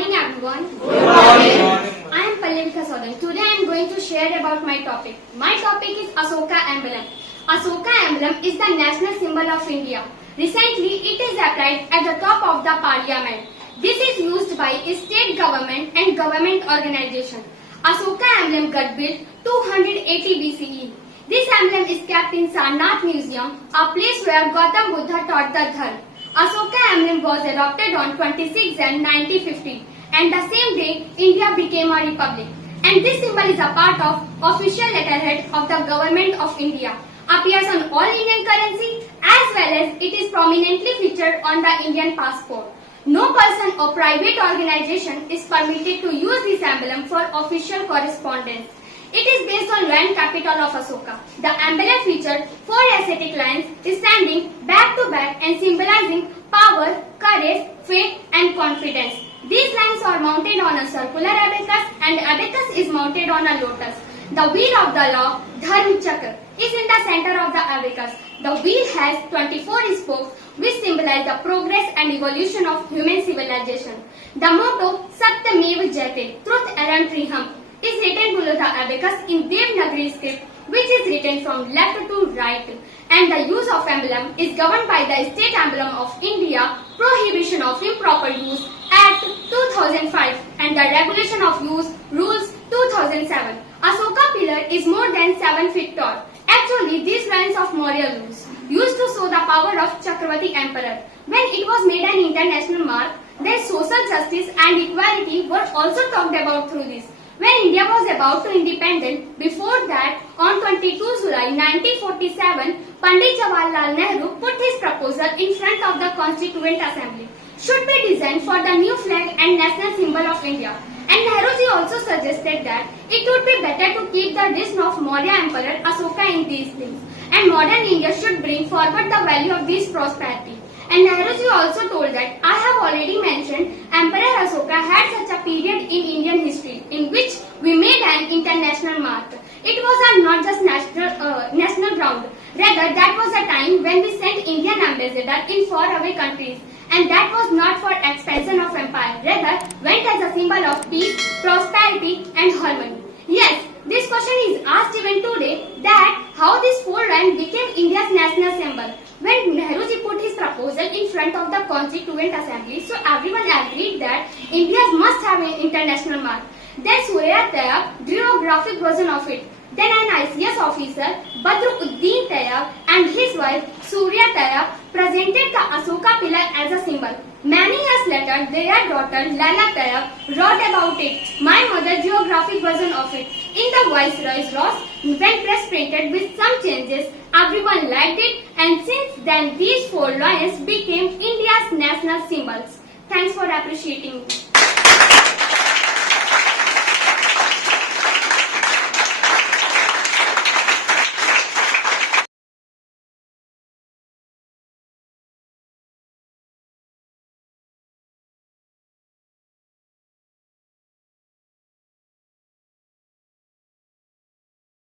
morning, everyone. Good morning. I am Pallevika Sodan. Today I am going to share about my topic. My topic is Asoka emblem. Asoka emblem is the national symbol of India. Recently, it is applied at the top of the parliament. This is used by state government and government organization. Asoka emblem got built 280 BCE. This emblem is kept in Sarnath Museum, a place where Gautam Buddha taught the Dharma. Asoka emblem was adopted on 26 Jan 1950, and the same day India became a republic. And this symbol is a part of official letterhead of the government of India. Appears on all Indian currency as well as it is prominently featured on the Indian passport. No person or private organization is permitted to use this emblem for official correspondence. It is based on lion capital of Asoka. The emblem featured 4 ascetic lions standing back to back and symbolizing power, courage, faith and confidence. These lions are mounted on a circular abacus and abacus is mounted on a lotus. The wheel of the law, Dharma Chakra, is in the center of the abacus. The wheel has 24 spokes which symbolize the progress and evolution of human civilization. The motto, Satyamev Jayate, Truth Errant Triham, is written below the abacus in Devanagari script, which is written from left to right. And the use of emblem is governed by the State Emblem of India, Prohibition of Improper Use Act 2005 and the Regulation of Use Rules 2007. Asoka pillar is more than 7 feet tall. Actually, these lines of Maurya used to show the power of Chakravarti Emperor. When it was made an international mark, their social justice and equality were also talked about through this. When India was about to independent, before that, on 22 July 1947, Pandit Jawaharlal Nehru put his proposal in front of the Constituent Assembly. Should be designed for the new flag and national symbol of India. And Nehruji also suggested that it would be better to keep the dish of Maurya Emperor Asoka in these things. And modern India should bring forward the value of this prosperity. And Nehruji also told that I have already mentioned Emperor Asoka had such a period in Indian history in which we made an international mark. It was not just national ground. Rather, that was a time when we sent Indian ambassador in faraway countries. And that was not for expansion of empire. Rather, went as a symbol of peace, prosperity and harmony. Yes, this question is asked even today that how this 4 lion became India's national symbol. When Nehruji put his proposal in front of the Constituent Assembly, so everyone agreed that India must have an international mark. Then Surya Tayyab drew a graphic version of it. Then an ICS officer, Badruddin Tayyab, and his wife, Surya Tayyab, presented the Asoka pillar as a symbol. Many years later, their daughter, Laila Tayyab, wrote about it. My mother drew a graphic version of it. In the Viceroy's Ross, when press printed with some changes, everyone liked it, and since then these 4 lions became India's national symbols. Thanks for appreciating me.